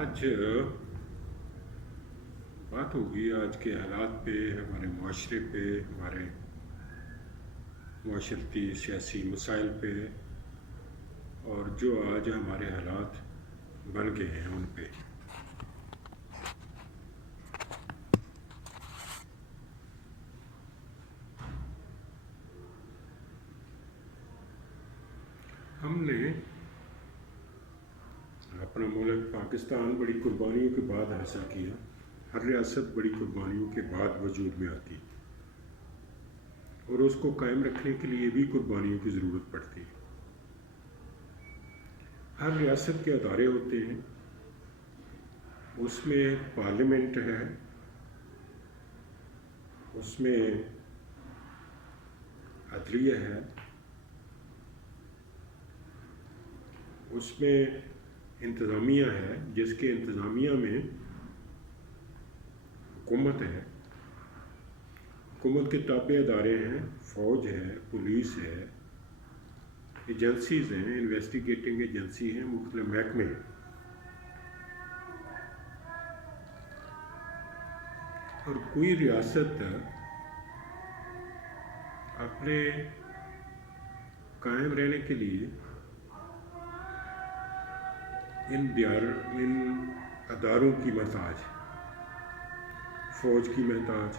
آج بات ہوگی آج کے حالات پہ، ہمارے معاشرے پہ، ہمارے معاشرتی سیاسی مسائل پہ، اور جو آج ہمارے حالات بن گئے ہیں ان پہ۔ ہم نے اپنا ملک پاکستان بڑی قربانیوں کے بعد حاصل کیا۔ ہر ریاست بڑی قربانیوں کے بعد وجود میں آتی، اور اس کو قائم رکھنے کے لیے بھی قربانیوں کی ضرورت پڑتی ہے۔ ہر ریاست کے ادارے ہوتے ہیں، اس میں پارلیمنٹ ہے، اس میں عدلیہ ہے، اس میں انتظامیہ ہے، جس کے انتظامیہ میں حکومت ہے۔ حکومت کے تابع ادارے ہیں، فوج ہے، پولیس ہے، ایجنسیز ہیں، انویسٹیگیٹنگ ایجنسی ہیں، مختلف محکمے ہیں۔ اور کوئی ریاست اپنے قائم رہنے کے لیے ان اداروں کی محتاج، فوج کی محتاج،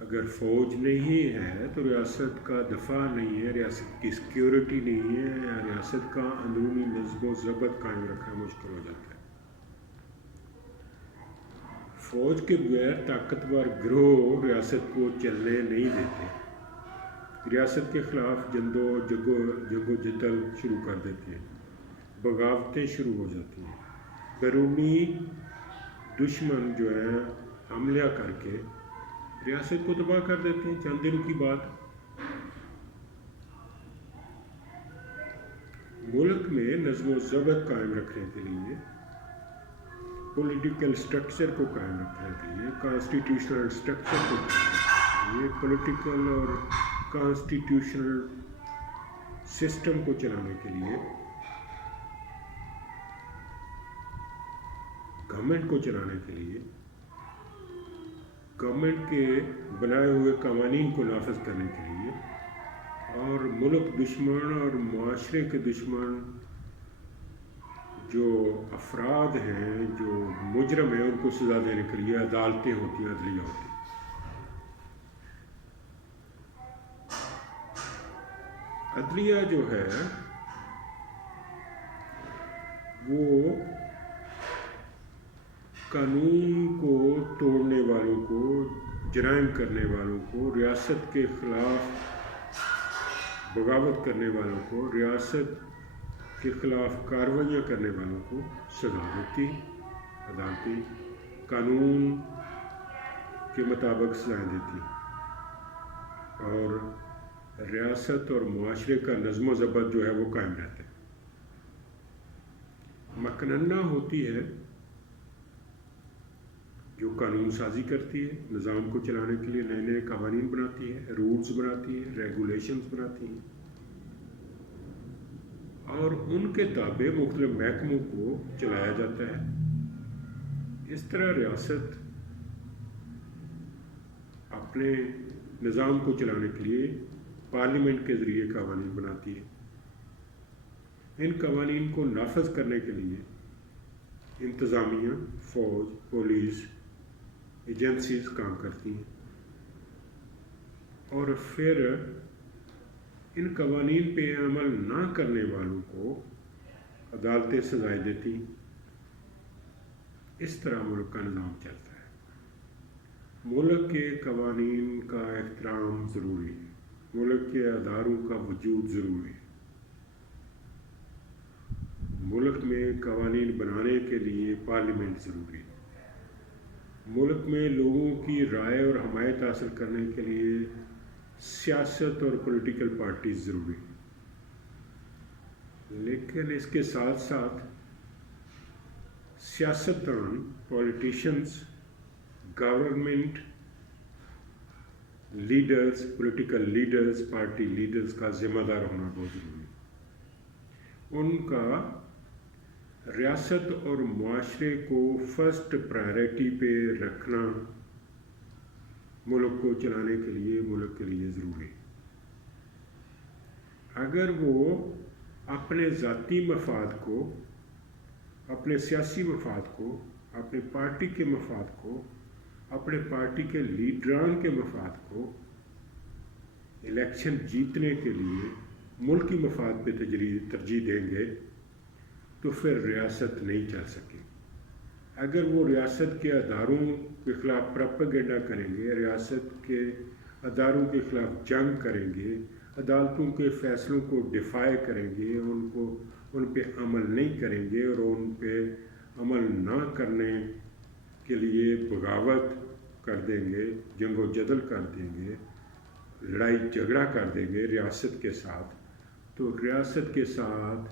اگر فوج نہیں ہے تو ریاست کا دفاع نہیں ہے، ریاست کی سیکیورٹی نہیں ہے، ریاست کا اندرونی نظم و ضبط قائم رکھنا مشکل ہو جاتا ہے۔ فوج کے بغیر طاقتور گروہ ریاست کو چلنے نہیں دیتے، ریاست کے خلاف جنگ و جدل شروع کر دیتے ہیں، بغاوتیں شروع ہو جاتی ہیں، بیرونی دشمن جو ہیں حملہ کر کے ریاست کو تباہ کر دیتے ہیں۔ چند دن کی بات، ملک میں نظم و ضبط قائم رکھنے کے لیے، پولیٹیکل سٹرکچر کو قائم رکھنے کے لیے، کانسٹیٹیوشنل سٹرکچر کو قائم رکھنے کے لیے، پولیٹیکل اور کانسٹیٹیوشنل سسٹم کو چلانے کے لیے، گورنمنٹ کو چلانے کے لیے، گورنمنٹ کے بنائے ہوئے قوانین کو نافذ کرنے کے لیے، اور ملک دشمن اور معاشرے کے دشمن جو افراد ہیں، جو مجرم ہیں، ان کو سزا دینے کے لیے عدالتیں ہوتی ہیں، عدلیہ ہوتی ہیں۔ عدلیہ جو ہے وہ قانون کو توڑنے والوں کو، جرائم کرنے والوں کو، ریاست کے خلاف بغاوت کرنے والوں کو، ریاست کے خلاف کارروائیاں کرنے والوں کو سزا دیتی، عدالتیں قانون کے مطابق سزائیں دیتی، اور ریاست اور معاشرے کا نظم و ضبط جو ہے وہ قائم رہتا ہے۔ مقننہ ہوتی ہے جو قانون سازی کرتی ہے، نظام کو چلانے کے لیے نئے نئے قوانین بناتی ہے، رولز بناتی ہے، ریگولیشنز بناتی ہیں، اور ان کے تابع مختلف محکموں کو چلایا جاتا ہے۔ اس طرح ریاست اپنے نظام کو چلانے کے لیے پارلیمنٹ کے ذریعے قوانین بناتی ہے۔ ان قوانین کو نافذ کرنے کے لیے انتظامیہ، فوج، پولیس، ایجنسیز کام کرتی ہیں، اور پھر ان قوانین پہ عمل نہ کرنے والوں کو عدالتیں سزائیں دیتی۔ اس طرح ملک کا نظام چلتا ہے۔ ملک کے قوانین کا احترام ضروری ہے، ملک کے اداروں کا وجود ضروری ہے۔ ملک میں قوانین بنانے کے لیے پارلیمنٹ ضروری ہے۔ ملک میں لوگوں کی رائے اور حمایت حاصل کرنے کے لیے سیاست اور پولیٹیکل پارٹیز ضروری ہیں۔ لیکن اس کے ساتھ ساتھ سیاستدان، politicians, government leaders, political leaders, party leaders کا ذمہ دار ہونا بہت ضروری ہے۔ ان کا ریاست اور معاشرے کو فرسٹ پرائرٹی پہ رکھنا ملک کو چلانے کے لیے، ملک کے لیے ضروری ہے۔ اگر وہ اپنے ذاتی مفاد کو، اپنے سیاسی مفاد کو، اپنے پارٹی کے مفاد کو، اپنے پارٹی کے لیڈران کے مفاد کو الیکشن جیتنے کے لیے ملکی مفاد پہ ترجیح دیں گے تو پھر ریاست نہیں چل سکے۔ اگر وہ ریاست کے اداروں کے خلاف پروپیگنڈا کریں گے، ریاست کے اداروں کے خلاف جنگ کریں گے، عدالتوں کے فیصلوں کو ڈیفائی کریں گے، ان پہ عمل نہیں کریں گے اور ان پہ عمل نہ کرنے کے لیے بغاوت کر دیں گے، جنگ و جدل کر دیں گے، لڑائی جھگڑا کر دیں گے ریاست کے ساتھ، تو ریاست کے ساتھ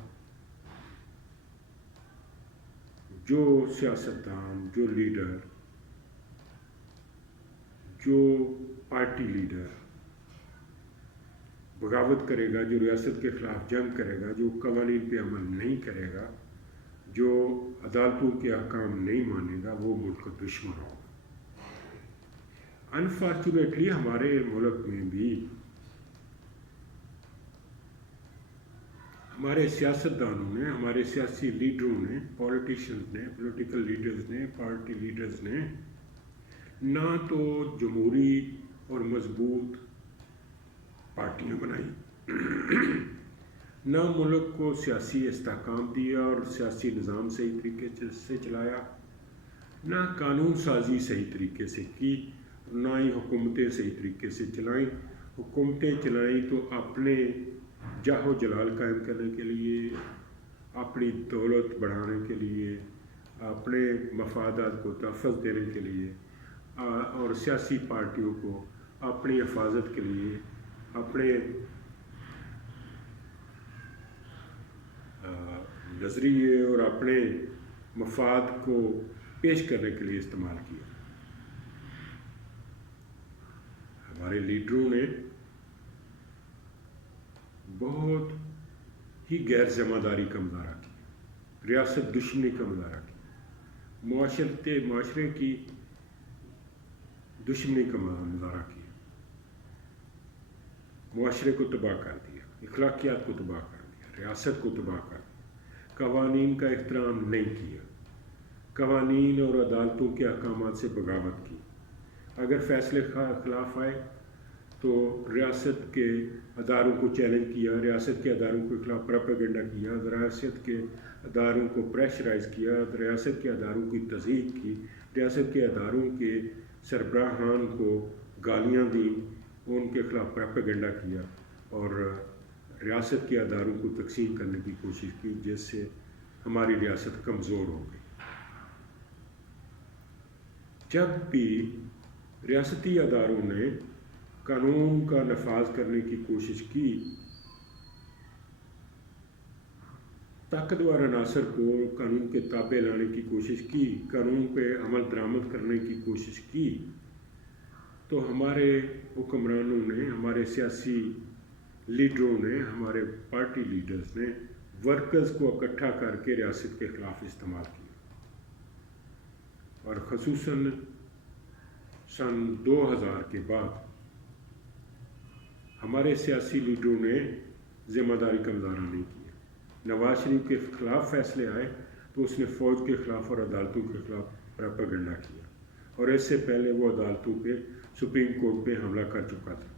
جو سیاستدان، جو لیڈر، جو پارٹی لیڈر بغاوت کرے گا، جو ریاست کے خلاف جنگ کرے گا، جو قوانین پہ عمل نہیں کرے گا، جو عدالتوں کے احکام نہیں مانے گا، وہ ملک کا دشمن ہوگا۔ انفارچونیٹلی ہمارے ملک میں بھی ہمارے سیاستدانوں نے، ہمارے سیاسی لیڈروں نے، پولیٹیشنز نے، پولیٹیکل لیڈرز نے، پارٹی لیڈرز نے نہ تو جمہوری اور مضبوط پارٹیاں بنائی، نہ ملک کو سیاسی استحکام دیا اور سیاسی نظام صحیح طریقے سے چلایا، نہ قانون سازی صحیح طریقے سے کی، نہ ہی حکومتیں صحیح طریقے سے چلائیں۔ حکومتیں چلائیں تو اپنے جاہ و جلال قائم کرنے کے لیے، اپنی دولت بڑھانے کے لیے، اپنے مفادات کو تحفظ دینے کے لیے، اور سیاسی پارٹیوں کو اپنی حفاظت کے لیے، اپنے نظریے اور اپنے مفاد کو پیش کرنے کے لیے استعمال کیا۔ ہمارے لیڈروں نے بہت ہی غیر ذمہ داری کا مظاہرہ کیا، ریاست دشمنی کا مظاہرہ کیا، معاشرے کی دشمنی کا مظاہرہ کیا، معاشرے کو تباہ کر دیا، اخلاقیات کو تباہ کر دیا، ریاست کو تباہ کر دیا، قوانین کا احترام نہیں کیا، قوانین اور عدالتوں کے احکامات سے بغاوت کی۔ اگر فیصلے خلاف آئے تو ریاست کے اداروں کو چیلنج کیا، ریاست کے اداروں کے خلاف پروپیگنڈا کیا، ریاست کے اداروں کو پریشرائز کیا، ریاست کے اداروں کی تضحیک کی، ریاست کے اداروں کے سربراہان کو گالیاں دیں، ان کے خلاف پروپیگنڈا کیا اور ریاست کے اداروں کو تقسیم کرنے کی کوشش کی، جس سے ہماری ریاست کمزور ہو گئی۔ جب بھی ریاستی اداروں نے قانون کا نفاذ کرنے کی کوشش کی، طاقتور عناصر کو قانون کے تابع لانے کی کوشش کی، قانون پہ عمل درآمد کرنے کی کوشش کی، تو ہمارے حکمرانوں نے، ہمارے سیاسی لیڈروں نے، ہمارے پارٹی لیڈرز نے ورکرز کو اکٹھا کر کے ریاست کے خلاف استعمال کیا، اور خصوصاً سن 2000 کے بعد ہمارے سیاسی لیڈروں نے ذمہ داری کا مظاہرہ نہیں کیا۔ نواز شریف کے خلاف فیصلے آئے تو اس نے فوج کے خلاف اور عدالتوں کے خلاف پروپیگنڈا کیا، اور اس سے پہلے وہ عدالتوں پہ، سپریم کورٹ پہ حملہ کر چکا تھا۔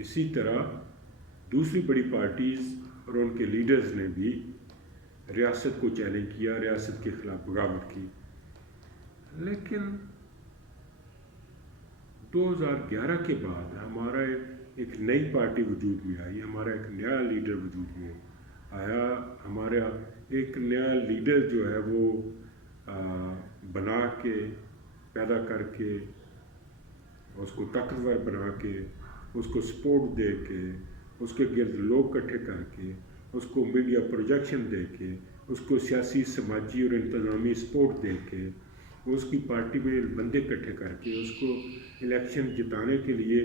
اسی طرح دوسری بڑی پارٹیز اور ان کے لیڈرز نے بھی ریاست کو چیلنج کیا، ریاست کے خلاف بغاوت کی، لیکن 2011 کے بعد ہمارا ایک نئی پارٹی وجود میں آئی، ہمارا ایک نیا لیڈر وجود میں آیا، ہمارا ایک نیا لیڈر جو ہے وہ بنا کے، پیدا کر کے، اس کو طاقتور بنا کے، اس کو سپورٹ دے کے، اس کے گرد لوگ اکٹھے کر کے، اس کو میڈیا پروجیکشن دے کے، اس کو سیاسی، سماجی اور انتظامی سپورٹ دے کے، اس کی پارٹی میں بندے اکٹھے کر کے، اس کو الیکشن جتانے کے لیے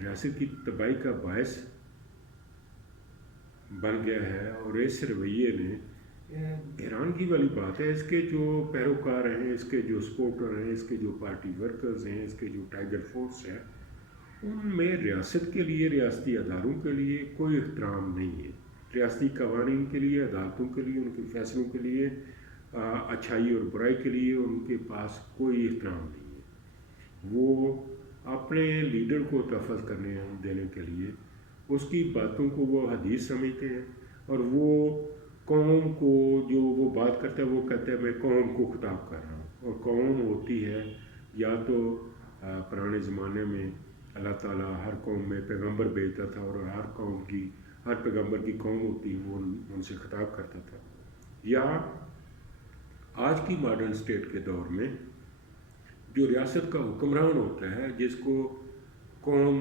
ریاست کی تباہی کا باعث بن گیا ہے۔ اور اس رویے نے حیرانگی والی بات ہے، اس کے جو پیروکار ہیں، اس کے جو سپورٹر ہیں، اس کے جو پارٹی ورکرز ہیں، اس کے جو ٹائیگر فورس ہیں، ان میں ریاست کے لیے، ریاستی اداروں کے لیے کوئی احترام نہیں ہے۔ ریاستی قوانین کے لیے، عدالتوں کے لیے، ان کے فیصلوں کے لیے، اچھائی اور برائی کے لیے ان کے پاس کوئی احترام نہیں ہے۔ وہ اپنے لیڈر کو تحفظ کرنے دینے کے لیے اس کی باتوں کو وہ حدیث سمجھتے ہیں، اور وہ قوم کو جو وہ بات کرتا ہے وہ کہتا ہے میں قوم کو خطاب کر رہا ہوں۔ اور قوم ہوتی ہے یا تو پرانے زمانے میں اللہ تعالیٰ ہر قوم میں پیغمبر بھیجتا تھا، اور ہر پیغمبر کی قوم ہوتی وہ ان سے خطاب کرتا تھا، یا آج کی ماڈرن اسٹیٹ کے دور میں جو ریاست کا حکمران ہوتا ہے، جس کو قوم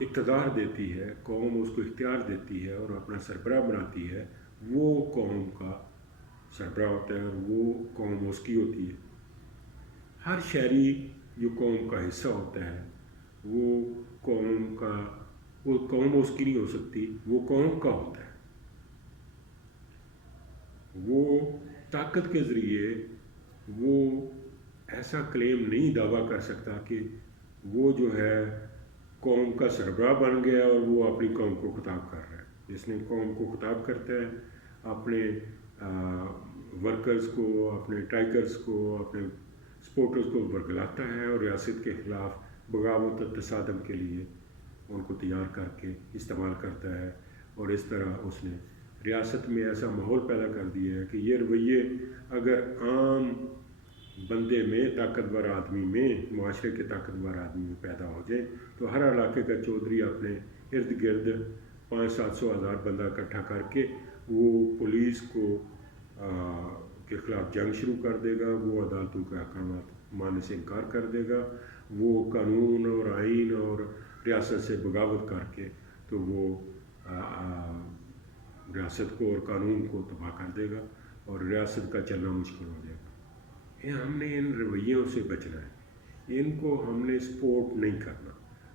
اقتدار دیتی ہے، قوم اس کو اختیار دیتی ہے اور اپنا سربراہ بناتی ہے، وہ قوم کا سربراہ ہوتا ہے اور وہ قوم اس کی ہوتی ہے۔ ہر شہری جو قوم کا حصہ ہوتا ہے وہ قوم اس کی نہیں ہو سکتی، وہ قوم کا ہوتا ہے۔ وہ طاقت کے ذریعے وہ ایسا کلیم نہیں دعویٰ کر سکتا کہ وہ جو ہے قوم کا سربراہ بن گیا اور وہ اپنی قوم کو خطاب کر رہا ہے۔ جس نے قوم کو خطاب کرتا ہے، اپنے ورکرز کو، اپنے ٹائیگرز کو، اپنے سپورٹرز کو ورگلاتا ہے اور ریاست کے خلاف بغاوت اور تصادم کے لیے ان کو تیار کر کے استعمال کرتا ہے۔ اور اس طرح اس نے ریاست میں ایسا ماحول پیدا کر دیا ہے کہ یہ رویے اگر عام بندے میں، طاقتور آدمی میں، معاشرے کے طاقتور آدمی میں پیدا ہو جائیں تو ہر علاقے کا چودھری اپنے ارد گرد 500-700 ہزار بندہ اکٹھا کر کے وہ پولیس کے خلاف جنگ شروع کر دے گا، وہ عدالتوں کے احکامات ماننے سے انکار کر دے گا، وہ قانون اور آئین اور ریاست سے بغاوت کر کے تو وہ ریاست کو اور قانون کو تباہ کر دے گا اور ریاست کا چلنا مشکل ہو جائے گا۔ ہم نے ان رویوں سے بچنا ہے، ان کو ہم نے سپورٹ نہیں کرنا،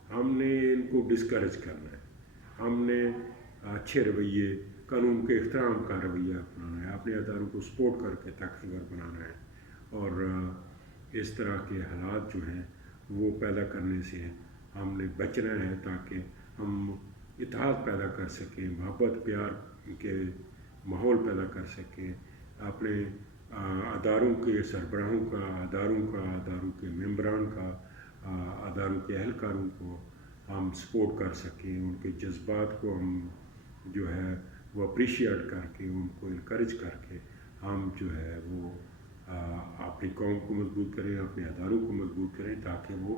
ہم نے ان کو ڈسکریج کرنا ہے، ہم نے اچھے رویے، قانون کے احترام کا رویہ اپنانا ہے، اپنے اداروں کو سپورٹ کر کے طاقتور بنانا ہے، اور اس طرح کے حالات جو ہیں وہ پیدا کرنے سے ہم نے بچنا ہے تاکہ ہم اتحاد پیدا کر سکیں، محبت پیار کے ماحول پیدا کر سکیں، اپنے اداروں کے سربراہوں کا، اداروں کے ممبران کا، اداروں کے اہلکاروں کو ہم سپورٹ کر سکیں، ان کے جذبات کو ہم جو ہے وہ اپریشیٹ کر کے، ان کو انکریج کر کے ہم جو ہے وہ اپنی قوم کو مضبوط کریں، اپنے اداروں کو مضبوط کریں، تاکہ وہ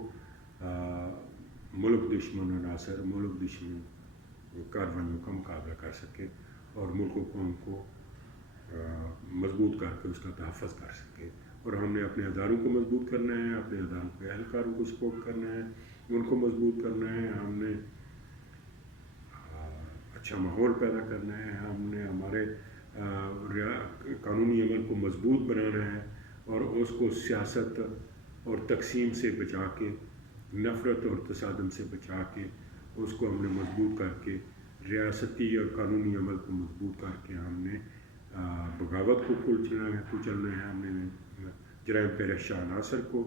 ملک دشمن عناصر، ملک دشمن کارروائیوں کا مقابلہ کر سکے اور ملک و قوم کو مضبوط کر کے اس کا تحفظ کر سکے۔ اور ہم نے اپنے اداروں کو مضبوط کرنا ہے، اپنے اداروں کے اہلکاروں کو سپورٹ کرنا ہے، ان کو مضبوط کرنا ہے، ہم نے اچھا ماحول پیدا کرنا ہے، ہم نے ہمارے قانونی عمل کو مضبوط بنانا ہے، اور اس کو سیاست اور تقسیم سے بچا کے، نفرت اور تصادم سے بچا کے اس کو ہم نے مضبوط کر کے، ریاستی اور قانونی عمل کو مضبوط کر کے ہم نے بغاوت کو کچلنا ہے، ہم نے جرائم پیشہ عناصر کو،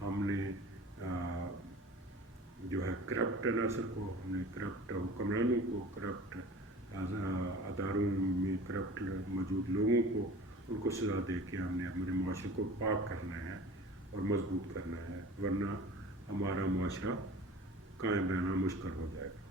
ہم نے جو ہے کرپٹ عناصر کو، ہم نے کرپٹ حکمرانوں کو، کرپٹ اداروں میں کرپٹ موجود لوگوں کو، ان کو سزا دے کے ہم نے ہمارے معاشرے کو پاک کرنا ہے اور مضبوط کرنا ہے، ورنہ ہمارا معاشرہ قائم رہنا مشکل ہو جائے گا۔